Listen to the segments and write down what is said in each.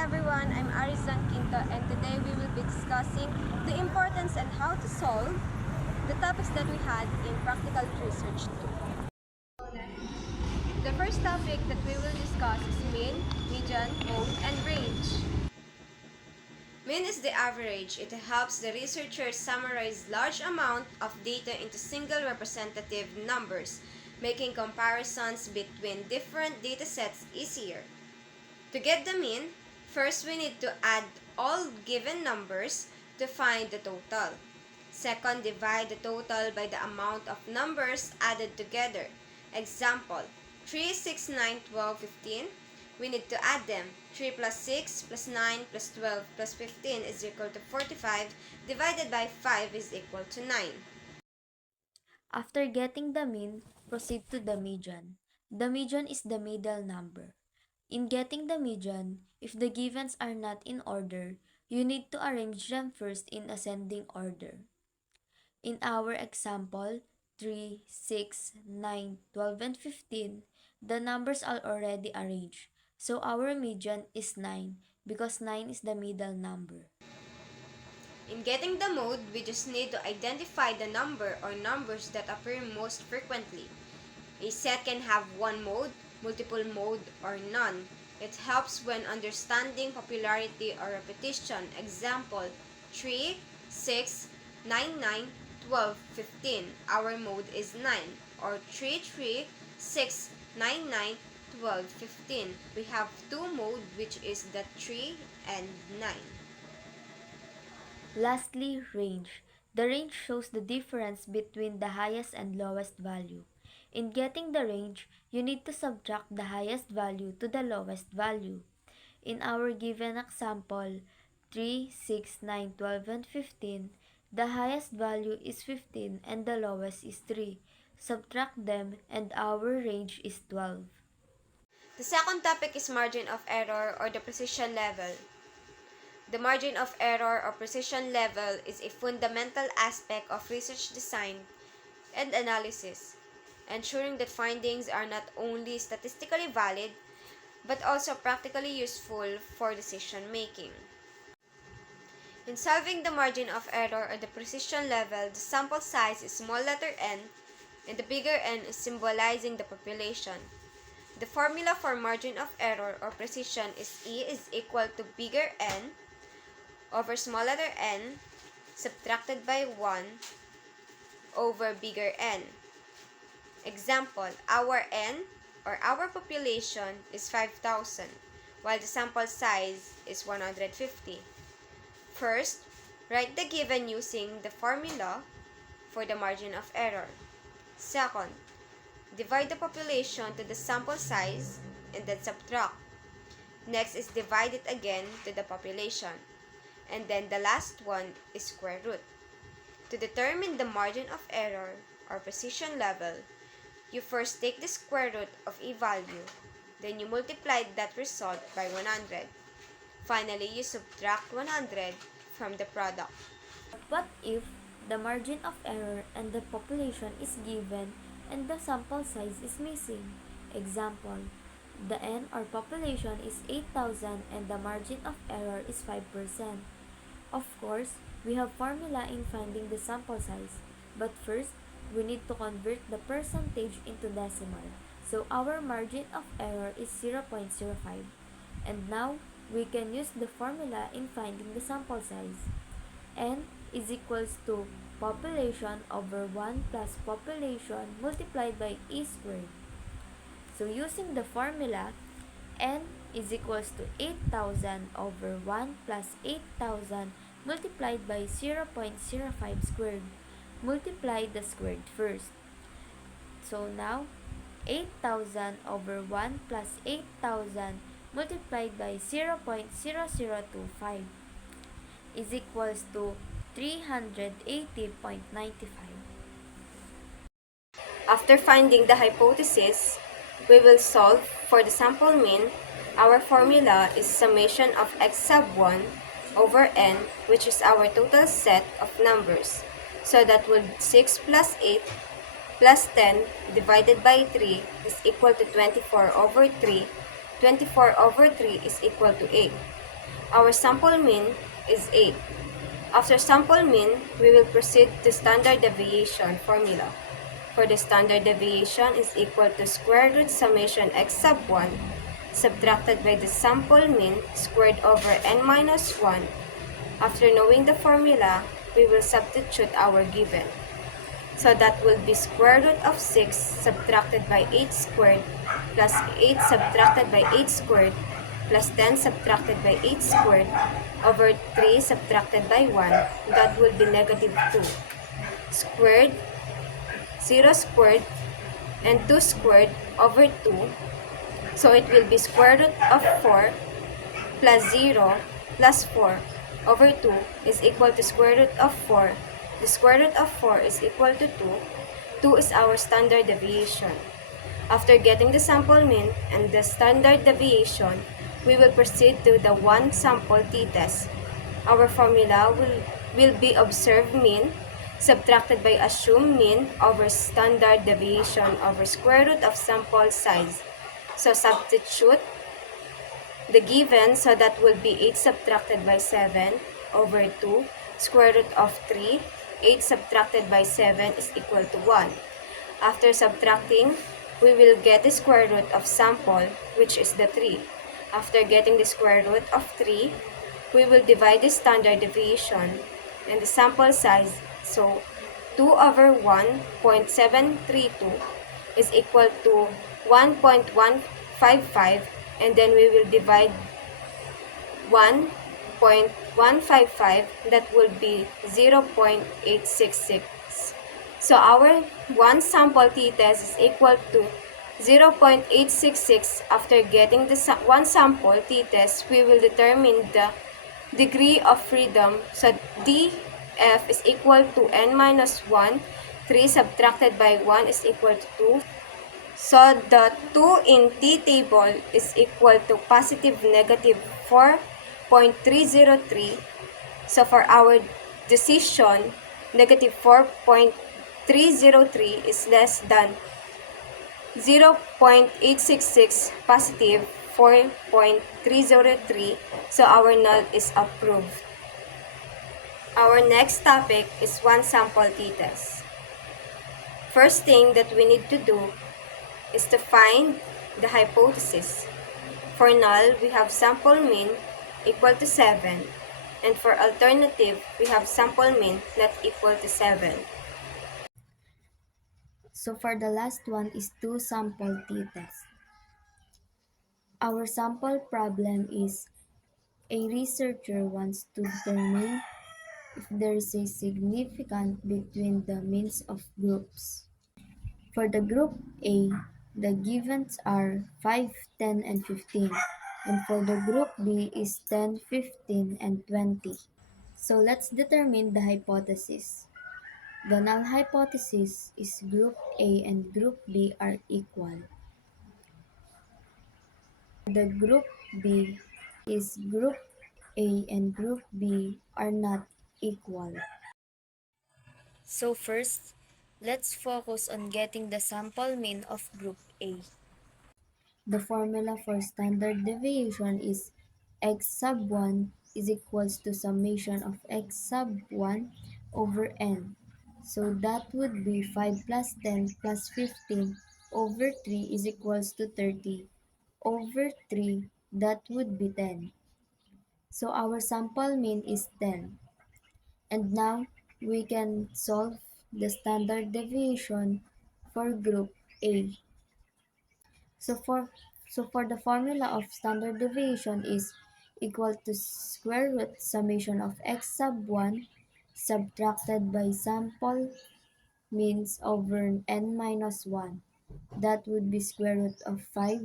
everyone, I'm Arizan Quinto and today we will be discussing the importance and how to solve the topics that we had in Practical Research 2. The first topic that we will discuss is mean, median, mode, and range. Mean is the average. It helps the researchers summarize large amount of data into single representative numbers, making comparisons between different datasets easier. To get the mean, first we need to add all given numbers to find the total. Second, divide the total by the amount of numbers added together. Example, 3, 6, 9, 12, 15. We need to add them. 3 plus 6 plus 9 plus 12 plus 15 is equal to 45, divided by 5 is equal to 9. After getting the mean, proceed to the median. The median is the middle number. In getting the median, if the givens are not in order, you need to arrange them first in ascending order. In our example, 3, 6, 9, 12, and 15, the numbers are already arranged. So our median is 9 because 9 is the middle number. In getting the mode, we just need to identify the number or numbers that appear most frequently. A set can have one mode, multiple mode, or none. It helps when understanding popularity or repetition. Example, 3, 6, 9, 9, 12, 15. Our mode is 9. Or 3, 3, 6, 9, 9, 12, 15. We have two mode, which is the 3 and 9. Lastly, range. The range shows the difference between the highest and lowest value. In getting the range, you need to subtract the highest value to the lowest value. In our given example, 3, 6, 9, 12, and 15, the highest value is 15 and the lowest is 3. Subtract them and our range is 12. The second topic is margin of error or the precision level. The margin of error or precision level is a fundamental aspect of research design and analysis, ensuring that findings are not only statistically valid but also practically useful for decision making. In solving the margin of error or the precision level, the sample size is small letter n and the bigger N is symbolizing the population. The formula for margin of error or precision is E is equal to bigger N over small letter n subtracted by 1 over bigger N. Example, our N or our population is 5,000 while the sample size is 150. First, write the given using the formula for the margin of error. Second, divide the population to the sample size and then subtract. Next is divide it again to the population. And then the last one is square root. To determine the margin of error or precision level, you first take the square root of a value, then you multiply that result by 100. Finally, you subtract 100 from the product. What if the margin of error and the population is given and the sample size is missing? Example, the N or population is 8,000 and the margin of error is 5%. Of course, we have formula in finding the sample size, but first, we need to convert the percentage into decimal. So our margin of error is 0.05. And now, we can use the formula in finding the sample size. N is equals to population over 1 plus population multiplied by E squared. So using the formula, N is equals to 8,000 over 1 plus 8,000 multiplied by 0.05 squared. Multiply the squared first. So now, 8,000 over 1 plus 8,000 multiplied by 0.0025 is equals to 380.95. After finding the hypothesis, we will solve for the sample mean. Our formula is summation of x sub 1 over n, which is our total set of numbers. So that would 6 plus 8 plus 10 divided by 3 is equal to 24 over 3. 24 over 3 is equal to 8. Our sample mean is 8. After sample mean, we will proceed to standard deviation formula. For the standard deviation is equal to square root summation x sub 1 subtracted by the sample mean squared over n minus 1. After knowing the formula, we will substitute our given. So that will be square root of 6 subtracted by 8 squared plus 8 subtracted by 8 squared plus 10 subtracted by 8 squared over 3 subtracted by 1. That will be negative 2. Squared, 0 squared, and 2 squared over 2. So it will be square root of 4 plus 0 plus 4 over 2 is equal to square root of 4. The square root of 4 is equal to 2. 2 is our standard deviation. After getting the sample mean and the standard deviation, we will proceed to the one sample t-test. Our formula will be observed mean subtracted by assumed mean over standard deviation over square root of sample size. So substitute the given, so that will be 8 subtracted by 7 over 2 square root of 3. 8 subtracted by 7 is equal to 1. After subtracting, we will get the square root of sample, which is the 3. After getting the square root of 3, we will divide the standard deviation and the sample size. So 2 over 1.732 is equal to 1.155, and then we will divide 1.155, that will be 0.866. So our one sample t-test is equal to 0.866. After getting the one sample t-test, we will determine the degree of freedom. So df is equal to n minus 1. 3 subtracted by 1 is equal to 2. So the 2 in t table is equal to positive negative 4.303. So for our decision, negative 4.303 is less than 0.866 positive 4.303. So our null is approved. Our next topic is one sample t-test. First thing that we need to do is to find the hypothesis. For null, we have sample mean equal to 7. And for alternative, we have sample mean not equal to 7. So for the last one is two sample t-test. Our sample problem is a researcher wants to determine if there is a significance between the means of groups. For the group A, the givens are 5, 10, and 15, and for the group B is 10, 15, and 20. So let's determine the hypothesis. The null hypothesis is group A and group B are equal. The group B is group A and group B are not equal. So first, let's focus on getting the sample mean of group A. The formula for standard deviation is x sub 1 is equals to summation of x sub 1 over n. So that would be 5 plus 10 plus 15 over 3 is equals to 30 over 3, that would be 10. So our sample mean is 10. And now we can solve the standard deviation for group A. So for the formula of standard deviation is equal to square root summation of x sub 1 subtracted by sample means over n minus 1. That would be square root of 5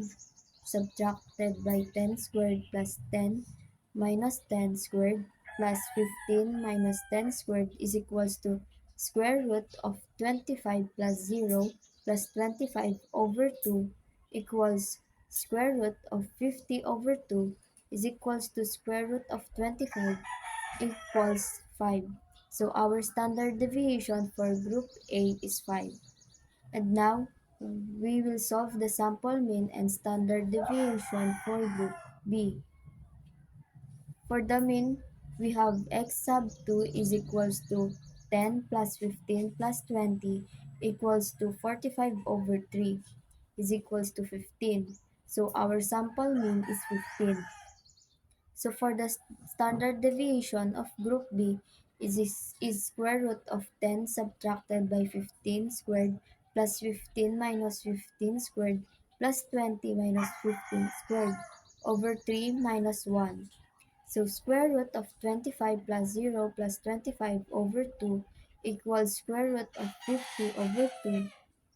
subtracted by 10 squared plus 10 minus 10 squared plus 15 minus 10 squared is equals to square root of 25 plus 0 plus 25 over 2 equals square root of 50 over 2 is equals to square root of 25 equals 5. So our standard deviation for group A is 5. And now, we will solve the sample mean and standard deviation for group B. For the mean, we have x sub 2 is equals to 10 plus 15 plus 20 equals to 45 over 3 is equals to 15. So our sample mean is 15. So for the standard deviation of group B is square root of 10 subtracted by 15 squared plus 15 minus 15 squared plus 20 minus 15 squared over 3 minus 1. So square root of 25 plus 0 plus 25 over 2 equals square root of 50 over 2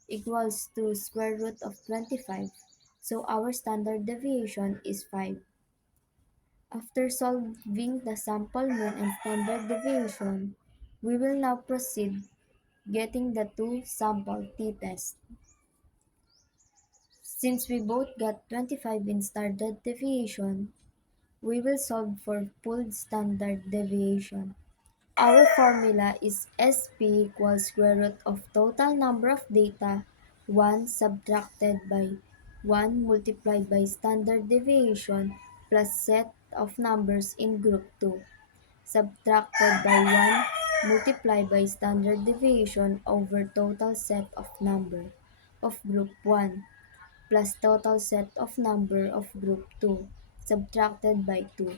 equals to square root of 25. So our standard deviation is 5. After solving the sample mean and standard deviation, we will now proceed getting the two sample t-test. Since we both got 25 in standard deviation, we will solve for pooled standard deviation. Our formula is SP equals square root of total number of data 1 subtracted by 1 multiplied by standard deviation plus set of numbers in group 2 subtracted by 1 multiplied by standard deviation over total set of number of group 1 plus total set of number of group 2 subtracted by 2.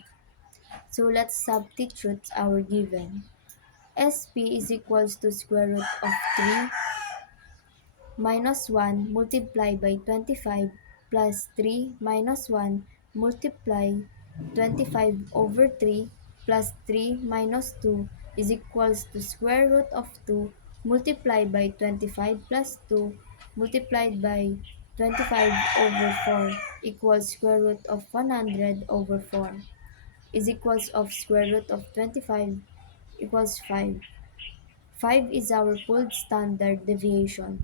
So let's substitute our given. SP is equals to square root of 3 minus 1 multiplied by 25 plus 3 minus 1 multiply 25 over 3 plus 3 minus 2 is equals to square root of 2 multiplied by 25 plus 2 multiplied by 25 over 4 equals square root of 100 over 4 is equals of square root of 25 equals 5. 5 is our pooled standard deviation.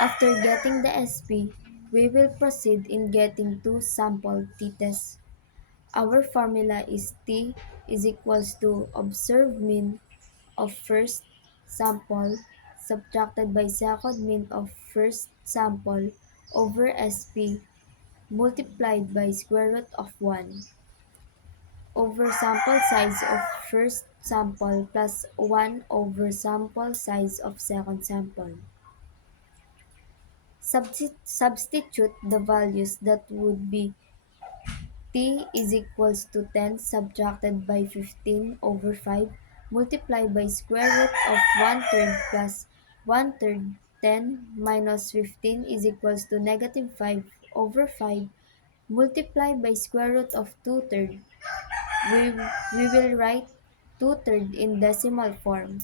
After getting the SP, we will proceed in getting two sample t-tests. Our formula is T is equals to observed mean of first sample subtracted by second mean of first sample over SP multiplied by square root of 1 over sample size of first sample plus 1 over sample size of second sample. Substitute the values that would be t is equals to 10 subtracted by 15 over 5 multiplied by square root of 1 third plus 1 third 10 minus 15 is equals to negative 5 over 5 multiplied by square root of 2 third. We, we will write 2 third in decimal form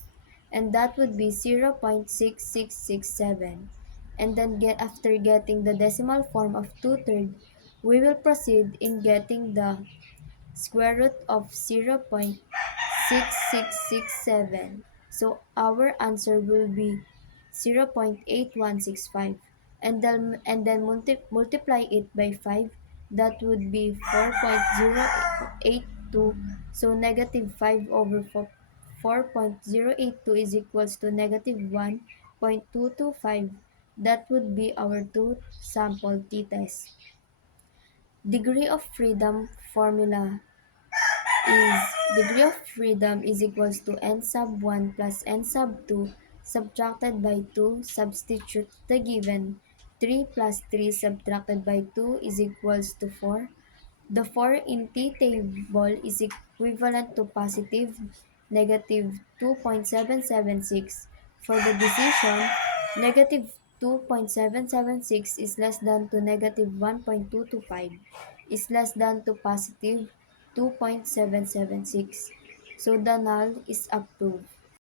and that would be 0.6667. And then after getting the decimal form of 2 third, we will proceed in getting the square root of 0.6667. So our answer will be 0.8165 and then multiply it by 5, that would be 4.082. So negative 5 over 4.082 is equals to negative 1.225. That would be our two sample t-test. Degree of freedom formula is degree of freedom is equals to n sub 1 plus n sub 2 subtracted by 2. Substitute the given. 3 plus 3 subtracted by 2 is equals to 4. The 4 in t table is equivalent to positive negative 2.776. For the decision, negative 2.776 is less than to negative 1.225 is less than to positive 2.776. So the null is approved.